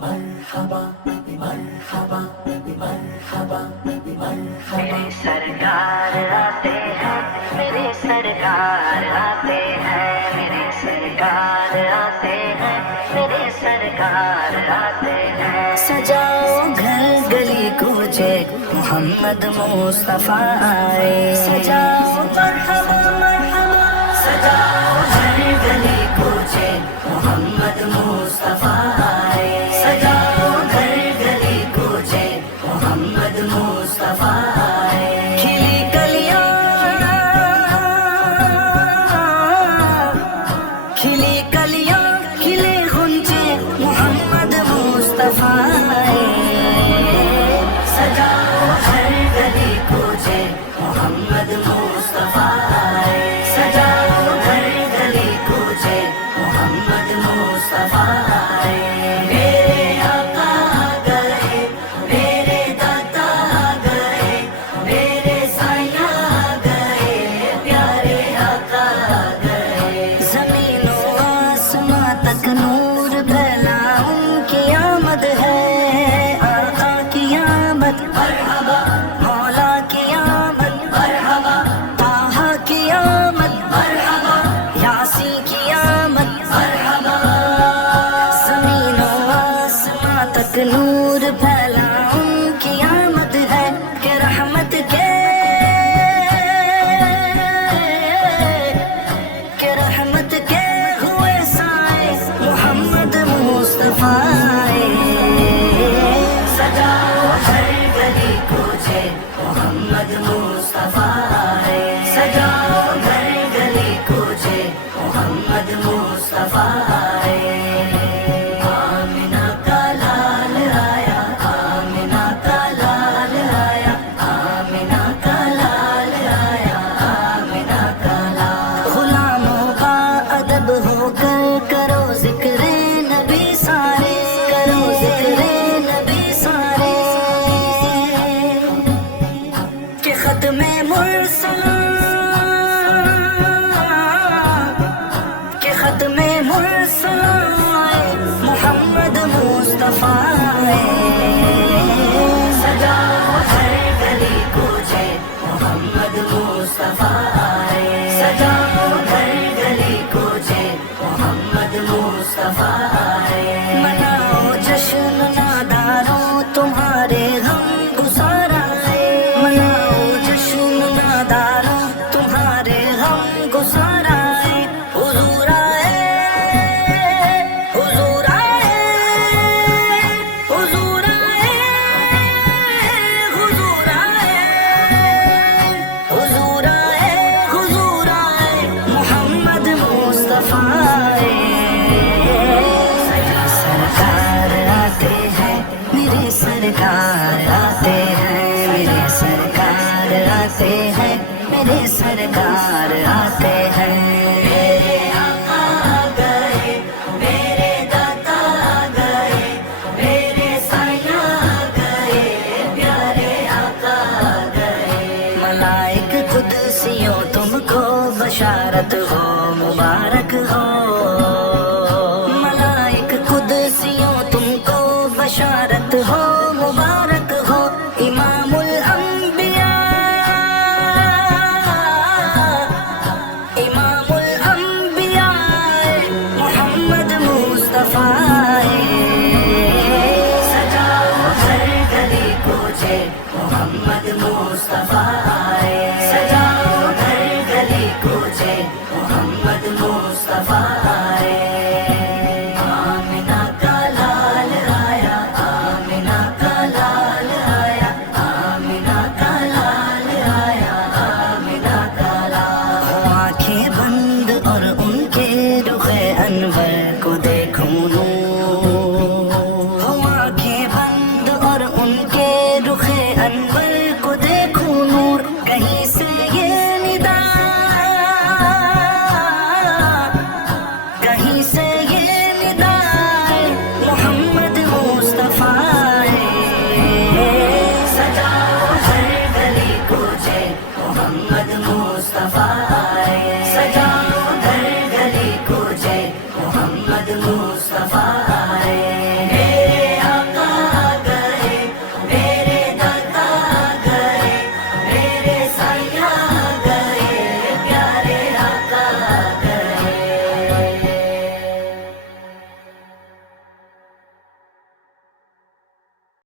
مرحبا مرحبا مرحبا مرحبا میرے سرکار آتے ہیں، میرے سرکار آتے ہیں، میرے سرکار آتے ہیں، میرے سرکار آتے ہیں۔ سجاؤ گھر گلی کوچے محمد مصطفیٰ آئے، سجاؤ مرحبا مرحبا، سجاؤ گھر گلی کوچے محمد مصطفیٰ آئے، سجاؤ گھر گلی کوچے محمد مصطفیٰ آئے۔ کھلی کلیاں کھلی کلیاں کھلے غنچے محمد مصطفیٰ آئے، سجاؤ گھر گلی کوچے محمد مصطفیٰ آئے، سجاؤ گھر گلی کوچے محمد مصطفیٰ آئے۔ میرے آقا آ گئے، میرے داتا آ گئے، میرے سائیاں آ گئے، پیارے آقا آ گئے۔ زمین و آسماں تک نور پھیلا، ان کی آمد ہے، آقا کی آمد مرحبا، مولا کی آمد مرحبا، طٰہٰ کی آمد مرحبا، یاسین کی آمد مرحبا۔ زمین و آسماں تک نور